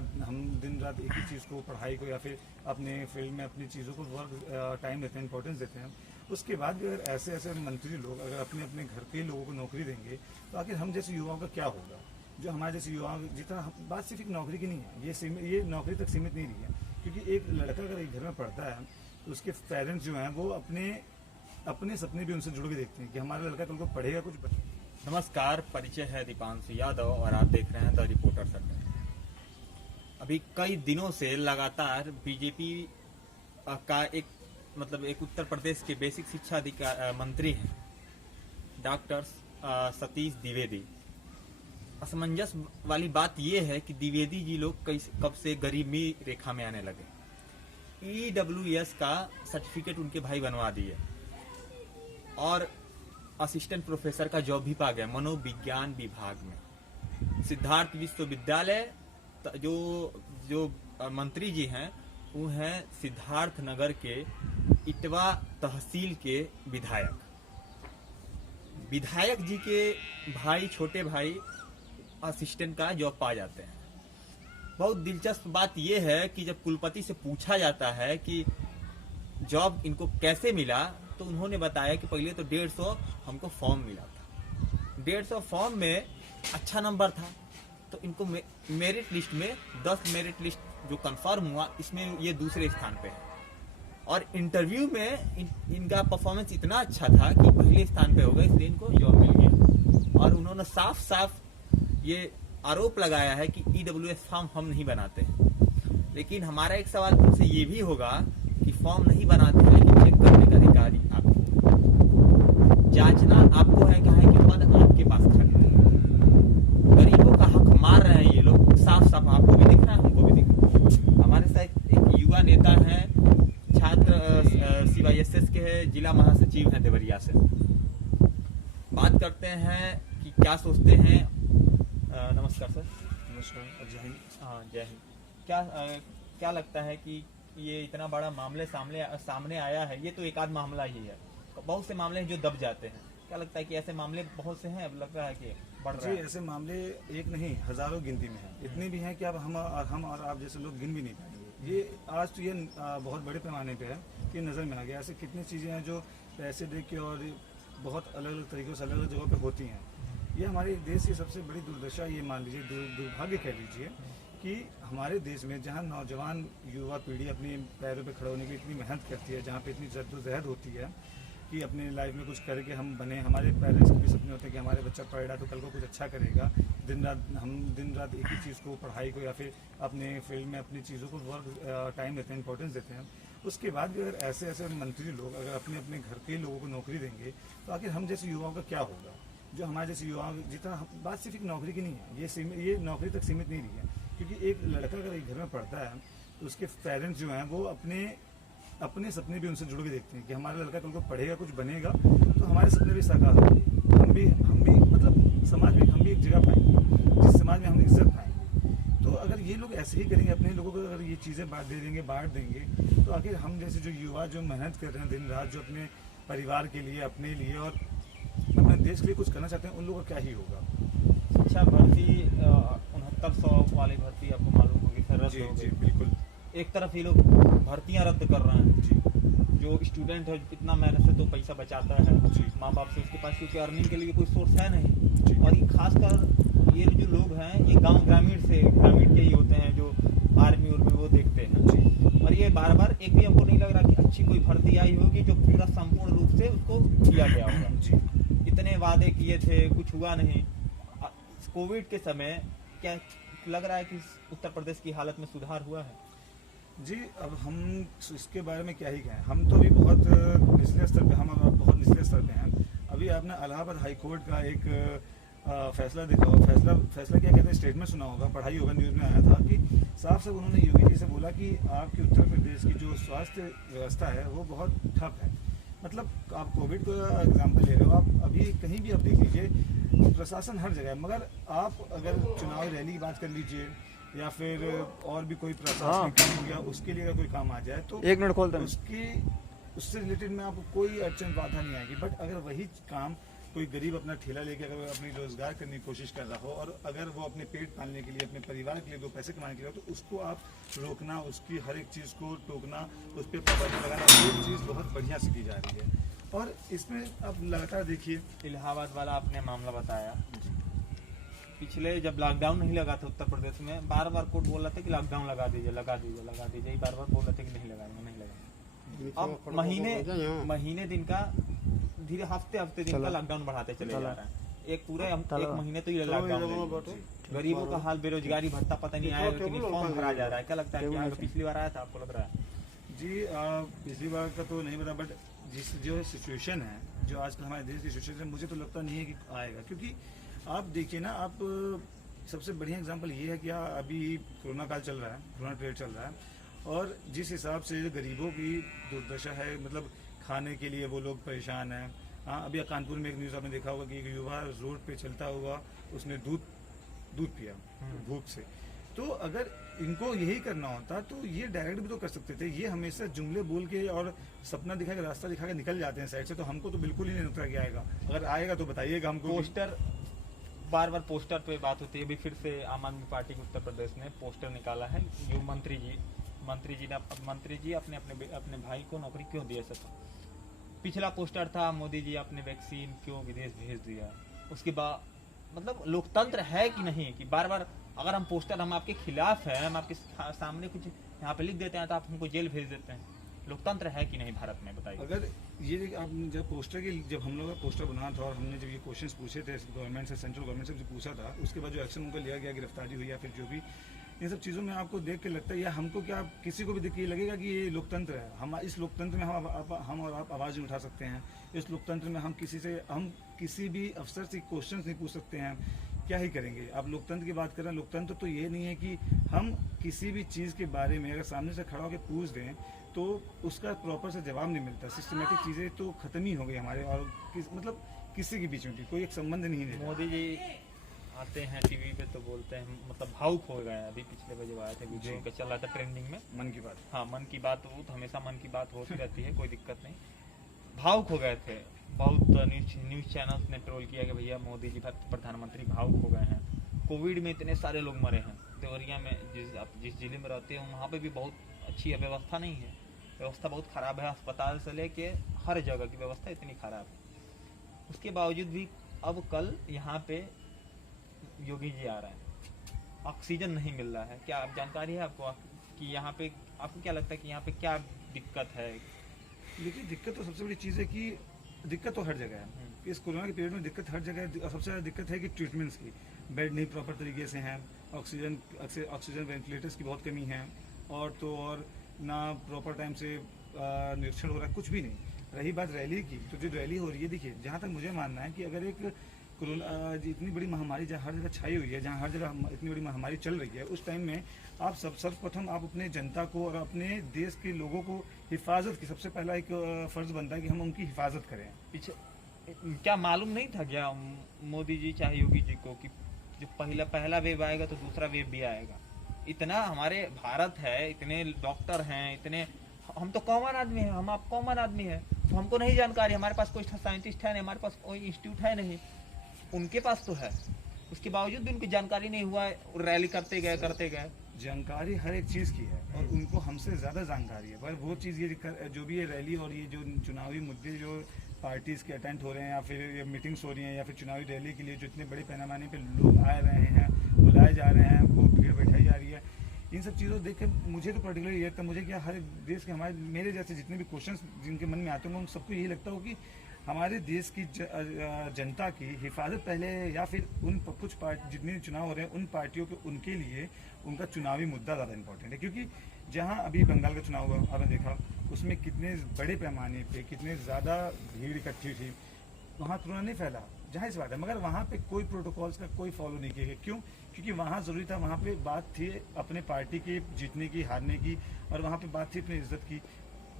दिन रात एक ही चीज़ को, पढ़ाई को या फिर अपने फील्ड में अपनी चीज़ों को बहुत टाइम देते हैं, इंपॉर्टेंस देते हैं। उसके बाद भी अगर ऐसे ऐसे मंत्री लोग अगर अपने अपने घर के लोगों को नौकरी देंगे तो आखिर हम जैसे युवाओं का क्या होगा? जो हमारे जैसे युवाओं जितना बात सिर्फ एक नौकरी की नहीं है, ये नौकरी तक सीमित नहीं रही है, क्योंकि एक लड़का अगर एक घर में पढ़ता है तो उसके पेरेंट्स जो हैं वो अपने सपने भी उनसे जुड़ के देखते हैं कि हमारा लड़का कल को पढ़ेगा कुछ। नमस्कार, परिचय है दीपांशु यादव और आप देख रहे हैं द रिपोर्टर सर्कल। अभी कई दिनों से लगातार बीजेपी का एक उत्तर प्रदेश के बेसिक शिक्षा मंत्री हैं डॉक्टर सतीश द्विवेदी। असमंजस वाली बात यह है कि द्विवेदी जी लोग कब से गरीबी रेखा में आने लगे। EWS का सर्टिफिकेट उनके भाई बनवा दिए और असिस्टेंट प्रोफेसर का जॉब भी पा गया मनोविज्ञान विभाग में। सिद्धार्थ विश्वविद्यालय जो मंत्री जी हैं वो हैं सिद्धार्थ नगर के इटवा तहसील के विधायक जी के भाई, छोटे भाई असिस्टेंट का जॉब पा जाते हैं। बहुत दिलचस्प बात यह है कि जब कुलपति से पूछा जाता है कि जॉब इनको कैसे मिला तो उन्होंने बताया कि पहले तो 150 हमको फॉर्म मिला था। 150 फॉर्म में अच्छा नंबर था तो इनको मेरिट लिस्ट में 10 मेरिट लिस्ट जो कंफर्म हुआ इसमें ये दूसरे स्थान पे है। और इंटरव्यू में इनका परफॉर्मेंस इतना अच्छा था कि पहले स्थान पे हो गए, इसलिए इनको जॉब मिल गया। और उन्होंने साफ साफ ये आरोप लगाया है कि EWS फॉर्म हम नहीं बनाते हैं। लेकिन हमारा एक सवाल तुमसे ये भी होगा कि फॉर्म नहीं बनाते हैं लेकिन चेक करने का अधिकारी आपको, जांचना आपको है क्या है कि पद आपके पास खड़े हैं। गरीबों का हक मार रहे हैं ये लोग, साफ साफ आपको भी दिख रहा है, हमको भी दिख रहा है। हमारे साथ एक युवा नेता है, छात्र CYSS के है, जिला महासचिव हैं देवरिया से। बात करते हैं कि क्या सोचते हैं। नमस्कार सर। नमस्कार, जय हिंद। हाँ, जय हिंद। क्या लगता है कि ये इतना बड़ा मामले सामने आया है? ये तो एक आध मामला ही है, बहुत से मामले हैं जो दब जाते हैं। क्या लगता है कि ऐसे मामले बहुत से हैं? अब लग रहा है कि बढ़ रहा है। ऐसे मामले एक नहीं हजारों गिनती में हैं। इतने भी हैं कि अब हम और आप जैसे लोग गिन भी नहीं पाएंगे। ये आज तो ये बहुत बड़े पैमाने पे है कि नज़र में आ गया। ऐसे कितनी चीज़ें हैं जो पैसे दे के और बहुत अलग अलग तरीक़ों से अलग अलग जगहों पे होती हैं। ये हमारे देश की सबसे बड़ी दुर्दशा, ये मान लीजिए दुर्भाग्य कह लीजिए कि हमारे देश में जहाँ नौजवान युवा पीढ़ी अपने पैरों पे खड़े होने की इतनी मेहनत करती है, जहाँ पे इतनी जद्दोजहद होती है कि अपने लाइफ में कुछ करके हम बने। हमारे पेरेंट्स के भी सपने होते हैं कि हमारे बच्चा पढ़ रहा है तो कल को कुछ अच्छा करेगा। दिन रात एक ही चीज़ को, पढ़ाई को या फिर अपने फील्ड में अपनी चीज़ों को बहुत टाइम देते हैं, इंपॉर्टेंस देते हैं। उसके बाद भी अगर ऐसे ऐसे मंत्री लोग अगर अपने अपने घर के लोगों को नौकरी देंगे तो आखिर हम जैसे युवाओं का क्या होगा? जो हमारे जैसे युवाओं जितना बात सिर्फ एक नौकरी की नहीं है, ये नौकरी तक सीमित नहीं रही है, क्योंकि एक लड़का अगर एक घर में पढ़ता है तो उसके पेरेंट्स जो हैं वो अपने सपने भी उनसे जुड़ के देखते हैं कि हमारा लड़का कल को पढ़ेगा कुछ बनेगा तो हमारे सपने भी साकार होंगे। हम भी मतलब समाज में हम भी एक जगह पाएंगे, जिस समाज में हम इज्जत पाएंगे। तो अगर ये लोग ऐसे ही करेंगे, अपने लोगों को अगर ये चीज़ें बांट देंगे तो आखिर हम जैसे जो युवा जो मेहनत कर रहे हैं दिन रात, जो अपने परिवार के लिए, अपने लिए और अपने देश के लिए कुछ करना चाहते हैं, उन लोगों का क्या ही होगा। शिक्षा भर्ती 6900 वाली भर्ती आपको मालूम होगी सर, रद्द हो गई। जी बिल्कुल। एक तरफ ये लोग भर्तियां रद्द कर रहे हैं जी। जो स्टूडेंट है इतना मेहनत से तो पैसा बचाता है माँ बाप से, उसके पास क्योंकि अर्निंग के लिए कोई सोर्स है नहीं। और ये खासकर ये जो लोग हैं ये ग्रामीण के ही होते हैं जो आर्मी उर्मी वो देखते हैं। और ये बार बार एक भी हमको नहीं लग रहा कि अच्छी कोई भर्ती आई होगी जो पूरा संपूर्ण रूप से उसको किया गया होगा। इतने वादे किए थे, कुछ हुआ नहीं। कोविड के समय क्या लग रहा है कि उत्तर प्रदेश की हालत में सुधार हुआ है? जी, अब हम इसके बारे में क्या ही कहें। हम तो अभी बहुत निचले स्तर पे हैं। अभी आपने इलाहाबाद हाई कोर्ट का एक फैसला देखा होगा। फैसला क्या कहते हैं, स्टेटमेंट सुना होगा, पढ़ाई होगा, न्यूज़ में आया था कि साफ साफ उन्होंने योगी जी से बोला कि आपके उत्तर प्रदेश की जो स्वास्थ्य व्यवस्था है वो बहुत ठप है। मतलब आप कोविड का एग्जाम्पल ले रहे हो, आप अभी कहीं भी आप देख लीजिए प्रशासन हर जगह है, मगर आप अगर चुनाव रैली की बात कर लीजिए या फिर और भी कोई प्रशासनिक काम हो गया, उसके लिए अगर कोई काम आ जाए तो 1 मिनट खोलते हैं, उससे रिलेटेड में आपको कोई अड़चन बाधा नहीं आएगी। बट अगर वही काम कोई गरीब अपना ठेला लेके अगर वो अपनी रोजगार करने की कोशिश कर रहा हो और अगर वो अपने पेट पालने के लिए, अपने परिवार के लिए 2 पैसे कमाने के लिए, तो उसको आप रोकना, उसकी हर एक चीज़ को टोकना, उस पर पाबंदी लगाना, ये चीज़ बहुत बढ़िया से की जा रही है। और इसमें अब लगातार देखिए, इलाहाबाद वाला आपने मामला बताया, पिछले जब लॉकडाउन नहीं लगा था उत्तर प्रदेश में, बार बार कोर्ट बोल रहा था कि लॉकडाउन लगा दीजिए, लगा दीजिए, लगा दीजिए, बार बार बोल रहे थे कि नहीं लगाएंगे, नहीं लगाएंगे। अब महीने दिन का, धीरे हफ्ते दिन का लॉकडाउन बढ़ाते चले जा रहा है। एक महीने तो ये लॉकडाउन, गरीबों का हाल, बेरोजगारी भत्ता पता नहीं आया, लेकिन फॉर्म भरा जा रहा है। क्या लगता है कि पिछली बार आया था, आपको लग रहा है? जी पिछली बार का तो नहीं पता, बट जिस जो सिचुएशन है, जो आजकल हमारे देश की सिचुएशन है, मुझे तो लगता नहीं है कि आएगा। क्योंकि आप देखिए ना, आप सबसे बढ़िया एग्जांपल ये है कि अभी कोरोना काल चल रहा है, कोरोना पीरियड चल रहा है, और जिस हिसाब से गरीबों की दुर्दशा है, मतलब खाने के लिए वो लोग परेशान हैं। हाँ, अभी कानपुर में एक न्यूज़ आपने देखा होगा कि एक युवा रोड पे चलता हुआ, उसने दूध पिया भूख से। तो अगर इनको यही करना होता तो ये डायरेक्ट भी तो कर सकते थे। ये हमेशा जुमले बोल के और सपना दिखा के, रास्ता दिखा के निकल जाते हैं साइड से। तो हमको तो बिल्कुल ही नहीं लगता कि आएगा। अगर आएगा तो बताइएगा हमको। पोस्टर, बार बार पोस्टर पे बात होती है। अभी फिर से आम आदमी पार्टी के उत्तर प्रदेश ने पोस्टर निकाला है। जो मंत्री जी अपने भाई को नौकरी क्यों दिया सकता। पिछला पोस्टर था, मोदी जी आपने वैक्सीन क्यों विदेश भेज दिया। उसके बाद मतलब लोकतंत्र है कि नहीं, कि बार बार अगर हम पोस्टर, हम आपके खिलाफ है, हम आपके सामने कुछ यहाँ पे लिख देते हैं तो आप हमको जेल भेज देते हैं। लोकतंत्र है कि नहीं भारत में, बताइए। अगर ये आप जब पोस्टर की, जब हम लोग का पोस्टर बना था और हमने जब ये क्वेश्चंस पूछे थे गवर्नमेंट से, सेंट्रल गवर्नमेंट से जो पूछा था, उसके बाद जो एक्शन उनका लिया गया, गिरफ्तारी हुई या फिर जो भी, इन सब चीज़ों में आपको देख के लगता है, या हमको क्या, किसी को भी देख के लगेगा कि ये लोकतंत्र है। हम इस लोकतंत्र में हम और आप आवाज़ नहीं उठा सकते हैं। इस लोकतंत्र में हम किसी भी अफसर से क्वेश्चंस नहीं पूछ सकते हैं। क्या ही करेंगे। आप लोकतंत्र की बात कर रहे हैं। लोकतंत्र तो ये नहीं है कि हम किसी भी चीज़ के बारे में अगर सामने से खड़ा होकर पूछ दें तो उसका प्रॉपर से जवाब नहीं मिलता। सिस्टमेटिक चीज़ें तो खत्म ही हो गई हमारे, और मतलब किसी के बीच में कोई एक संबंध नहीं है। मोदी जी आते हैं टीवी पे तो बोलते हैं, मतलब भावुक हो गए। अभी पिछले बजे आए थे, वीडियो का चल रहा था ट्रेंडिंग में, मन की बात। हाँ, मन की बात, वो तो हमेशा मन की बात होती रहती है, कोई दिक्कत नहीं। भावुक हो गए थे। बहुत न्यूज चैनल्स ने ट्रोल किया कि भैया मोदी जी प्रधानमंत्री भावुक हो गए हैं। कोविड में इतने सारे लोग मरे हैं। देवरिया में जिस जिले में रहते हैं वहाँ पे भी बहुत अच्छी व्यवस्था नहीं है। व्यवस्था बहुत ख़राब है। अस्पताल से लेके हर जगह की व्यवस्था इतनी ख़राब है। उसके बावजूद भी अब कल यहाँ पे योगी जी आ रहे हैं, ऑक्सीजन नहीं मिल रहा है। क्या आप जानकारी है आपको कि यहाँ पे, आपको क्या लगता है कि यहाँ पे क्या दिक्कत है? देखिए, दिक्कत तो सबसे बड़ी चीज़ है कि दिक्कत तो हर जगह है। इस कोरोना के पीरियड में दिक्कत हर जगह है। सबसे ज़्यादा दिक्कत है कि ट्रीटमेंट्स की, बेड नहीं प्रॉपर तरीके से हैं, ऑक्सीजन वेंटिलेटर्स की बहुत कमी है, और तो और ना प्रॉपर टाइम से निरीक्षण हो रहा है, कुछ भी नहीं। रही बात रैली की, तो जो रैली हो रही है, देखिए जहाँ तक मुझे मानना है कि अगर एक कोरोना इतनी बड़ी महामारी जहाँ हर जगह छाई हुई है, जहाँ हर जगह इतनी बड़ी महामारी चल रही है, उस टाइम में आप सर्वप्रथम आप अपने जनता को और अपने देश के लोगों को हिफाजत की, सबसे पहला एक फर्ज बनता है कि हम उनकी हिफाजत करें। पीछे क्या मालूम नहीं था क्या मोदी जी चाहे योगी जी को कि जो पहला वेव आएगा तो दूसरा वेव भी आएगा? इतना हमारे भारत है, इतने डॉक्टर हैं, इतने, हम तो कॉमन आदमी हैं, हम आप कॉमन आदमी हैं, तो हमको नहीं जानकारी। हमारे पास कोई साइंटिस्ट है नहीं, हमारे पास कोई इंस्टीट्यूट है नहीं, उनके पास तो है। उसके बावजूद भी उनकी जानकारी नहीं हुआ, रैली करते गए। जानकारी हर एक चीज़ की है और उनको हमसे ज़्यादा जानकारी है, पर वो चीज़ ये जो भी ये रैली और ये जो चुनावी मुद्दे जो पार्टीज़ के अटेंड हो रहे हैं या फिर ये मीटिंग्स हो रही हैं या फिर चुनावी रैली के लिए जो इतने बड़े पैमाने पे लोग आ रहे हैं, बुलाए जा रहे हैं, वो भीड़ बैठाई जा रही है, इन सब चीज़ों देख के मुझे तो पर्टिकुलर ये लगता है, मुझे क्या हर देश के मेरे जैसे जितने भी क्वेश्चन जिनके मन में आते होंगे उन सबको यही लगता हो कि हमारे देश की जनता की हिफाजत पहले, या फिर उन कुछ जितने चुनाव हो रहे हैं उन पार्टियों के, उनके लिए उनका चुनावी मुद्दा ज़्यादा इंपॉर्टेंट है। क्योंकि जहां अभी बंगाल का चुनाव हुआ, आपने देखा उसमें कितने बड़े पैमाने पे कितने ज़्यादा भीड़ इकट्ठी थी, वहाँ कोरोना नहीं फैला, जहाँ इस बात है, मगर वहाँ पे कोई प्रोटोकॉल्स का कोई फॉलो नहीं किया गया। क्यों? क्योंकि वहाँ ज़रूरी था, वहाँ पे बात थी अपने पार्टी के जीतने की, हारने की, और वहाँ पे बात थी अपनी इज्जत की।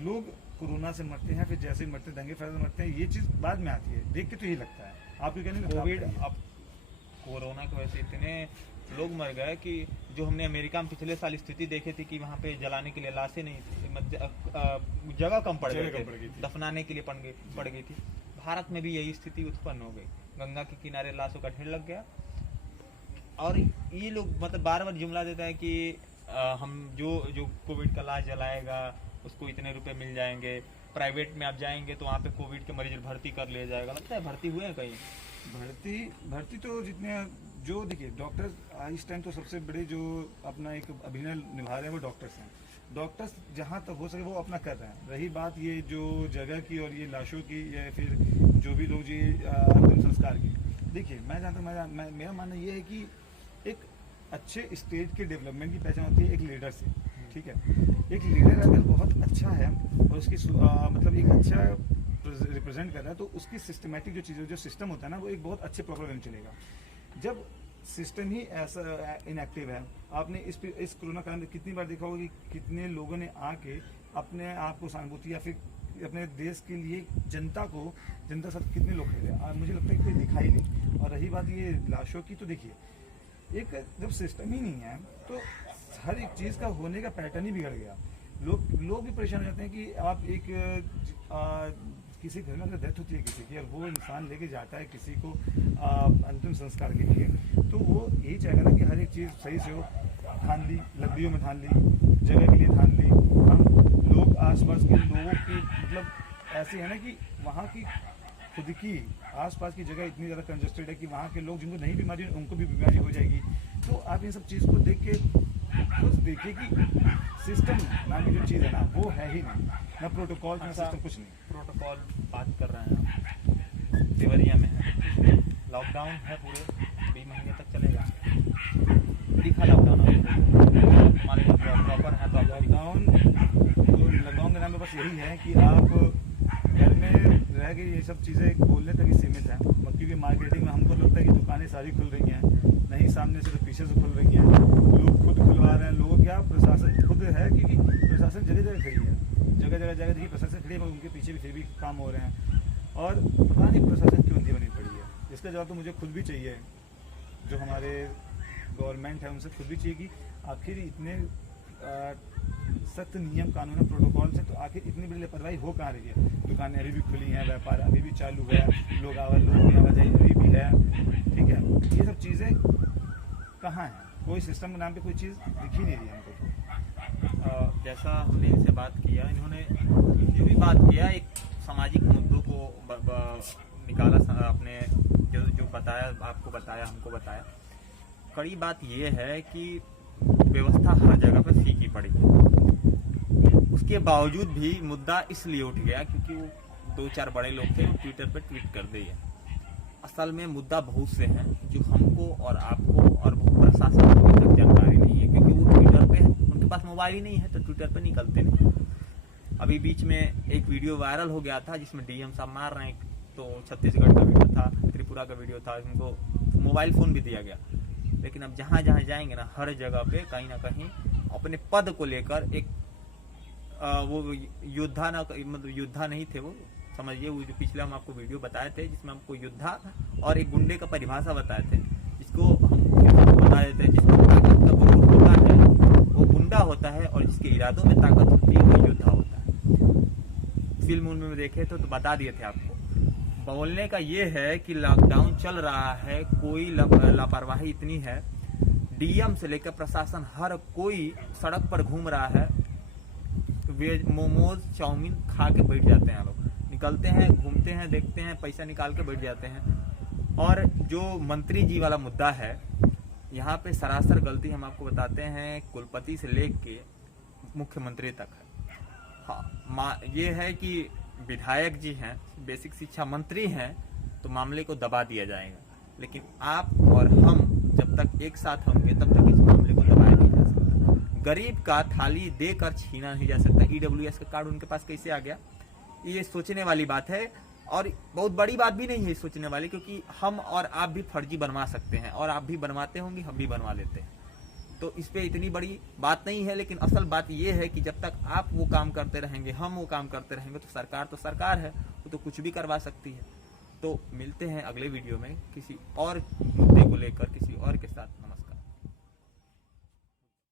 लोग कोरोना से मरते हैं, फिर जैसे ही मरते हैं, दंगे फैसले मरते हैं, ये चीज़ बाद में आती है, देख के तो यही लगता है। आपको कहने कोविड, अब कोरोना की वजह से इतने लोग मर गए कि जो हमने अमेरिका में पिछले साल स्थिति देखी थी कि वहाँ पे जलाने के लिए लाशें नहीं थी, जगह कम पड़ गई थी, दफनाने के लिए पड़ गई थी। भारत में भी यही स्थिति उत्पन्न हो गई, गंगा के किनारे लाशों का ढेर लग गया। और ये लोग मतलब बार बार जुमला देता है कि हम जो कोविड का इलाज चलाएगा उसको इतने रुपए मिल जाएंगे, प्राइवेट में आप जाएंगे तो वहाँ पे कोविड के मरीज भर्ती कर लिया जाएगा। लगता है भर्ती हुए हैं कहीं? भर्ती तो जितने जो देखिए डॉक्टर इस टाइम तो सबसे बड़े जो अपना एक अभिनय निभा रहे हैं वो डॉक्टर्स हैं। डॉक्टर्स जहाँ तक हो सके वो अपना कर रहे हैं। रही बात ये जो जगह की और ये लाशों की या फिर जो भी लोग ये अंतिम संस्कार की, देखिए मैं जानता हूँ, मेरा मानना ये है कि एक अच्छे स्टेट के डेवलपमेंट की पहचान होती है एक लीडर से। ठीक है, एक लीडर अगर बहुत अच्छा है और उसकी मतलब एक अच्छा रिप्रेजेंट कर रहा है तो उसकी सिस्टमेटिक जो चीज़ें जो सिस्टम होता है ना वो एक बहुत अच्छे प्रॉपर वे में चलेगा। जब सिस्टम ही ऐसा इनएक्टिव है, आपने इस कोरोना काल में कितनी बार देखा होगा कि कितने लोगों ने आके अपने आप को सहानुभूति या फिर अपने देश के लिए जनता साथ कितने लोग खड़े, मुझे लगता है कि कोई दिखाई नहीं। और रही बात ये लाशों की, तो देखिए एक जब सिस्टम ही नहीं है तो हर एक चीज़ का होने का पैटर्न ही बिगड़ गया। लोग भी परेशान हो जाते हैं कि आप एक किसी घर में अगर डेथ होती है किसी की और वो इंसान लेके जाता है किसी को अंतिम संस्कार के लिए, तो वो यही चाहेगा ना कि हर एक चीज़ सही से हो। ठान ली, लकड़ियों में ठान ली, जगह के लिए ठान ली, हम लोग आसपास के लोगों की मतलब ऐसे है ना कि वहाँ की खुद की आसपास की जगह इतनी ज़्यादा कंजस्टेड है कि वहाँ के लोग जिनको नहीं बीमारी उनको भी बीमारी हो जाएगी। तो आप इन सब चीज़ को देख के बस देखिए कि सिस्टम नाम की जो चीज़ है ना वो है ही नहीं, ना प्रोटोकॉल ना सिस्टम, कुछ नहीं। प्रोटोकॉल बात कर रहे हैं, देवरिया में है, लॉकडाउन है पूरे 20 महीने तक चलेगा। दिखा लॉकडाउन हमारे प्रॉपर है तो लॉकडाउन के नाम पे बस यही है कि आप घर में रह के ये सब चीज़ें बोलने तक ही सीमित है, क्योंकि मार्केटिंग में हमको लगता है कि दुकानें सारी खुल रही हैं, नहीं सामने से तो पीछे से खुल रही हैं, लोग खुद खुलवा रहे हैं। लोग क्या, प्रशासन खुद है, क्योंकि प्रशासन जगह जगह खड़ी है, जगह देखिए प्रशासन खड़ी है, मगर उनके पीछे भी फिर भी काम हो रहे हैं। और पता नहीं प्रशासन क्यों नहीं बनी पड़ी है, इसका जवाब तो मुझे खुद भी चाहिए, जो हमारे गवर्नमेंट है उनसे खुद भी चाहिए कि आखिर इतने सख्त नियम कानून है प्रोटोकॉल से, तो आखिर इतनी बड़ी लापरवाही हो कहाँ रही है। दुकानें अभी भी खुली हैं, व्यापार अभी भी चालू है, लोगों की आवाजाही अभी भी है। ठीक है, ये सब चीज़ें कहाँ हैं? कोई सिस्टम के नाम पे कोई चीज़ दिख ही नहीं रही हमको। जैसा हमने इनसे बात किया, इन्होंने जो भी बात किया एक सामाजिक मुद्दों को निकाला, अपने जो बताया, आपको बताया, हमको बताया। कड़ी बात ये है कि व्यवस्था हर जगह पर फीकी पड़ी है। उसके बावजूद भी मुद्दा इसलिए उठ गया क्योंकि वो 2-4 बड़े लोग थे, ट्विटर पर ट्वीट कर दिए। असल में मुद्दा बहुत से हैं जो हमको और आपको और प्रशासन को अभी तक जानकारी नहीं है, क्योंकि वो ट्विटर पे, उनके पास मोबाइल ही नहीं है तो ट्विटर पे निकलते नहीं। अभी बीच में एक वीडियो वायरल हो गया था जिसमें डीएम साहब मार रहे हैं, तो छत्तीसगढ़ का वीडियो था, त्रिपुरा का वीडियो था, उनको मोबाइल फोन भी दिया गया। लेकिन अब जहाँ जहाँ जाएंगे ना, हर जगह पे कहीं ना कहीं अपने पद को लेकर एक वो योद्धा ना, मतलब योद्धा नहीं थे वो, समझिए वो जो पिछले हम आपको वीडियो बताए थे जिसमें हमको योद्धा और एक गुंडे का परिभाषा बताए थे, जिसको हम बता देते हैं, जिसको ताकत का गुरूर होता है वो गुंडा होता है और जिसके इरादों में ताकत होती है वो योद्धा होता है। फिल्म में देखे तो बता दिए थे आपको। बोलने का ये है कि लॉकडाउन चल रहा है, कोई लापरवाही इतनी है, डीएम से लेकर प्रशासन हर कोई सड़क पर घूम रहा है, वेज मोमोज चाउमीन खा के बैठ जाते हैं लोग, निकलते हैं, घूमते हैं, देखते हैं, पैसा निकाल के बैठ जाते हैं। और जो मंत्री जी वाला मुद्दा है, यहाँ पे सरासर गलती हम आपको बताते हैं कुलपति से लेके मुख्यमंत्री तक है। हाँ, ये है कि विधायक जी हैं, बेसिक शिक्षा मंत्री हैं, तो मामले को दबा दिया जाएगा। लेकिन आप और हम जब तक एक साथ होंगे तब तक इस मामले को दबाया नहीं जा सकता। गरीब का थाली देकर छीना नहीं जा सकता। ईडब्ल्यूएस का कार्ड उनके पास कैसे आ गया, ये सोचने वाली बात है। और बहुत बड़ी बात भी नहीं है सोचने वाली, क्योंकि हम और आप भी फर्जी बनवा सकते हैं, और आप भी बनवाते होंगे, हम भी बनवा लेते हैं, तो इस पे इतनी बड़ी बात नहीं है। लेकिन असल बात ये है कि जब तक आप वो काम करते रहेंगे, हम वो काम करते रहेंगे, तो सरकार है, वो तो कुछ भी करवा सकती है। तो मिलते हैं अगले वीडियो में किसी और मुद्दे को लेकर, किसी और के साथ।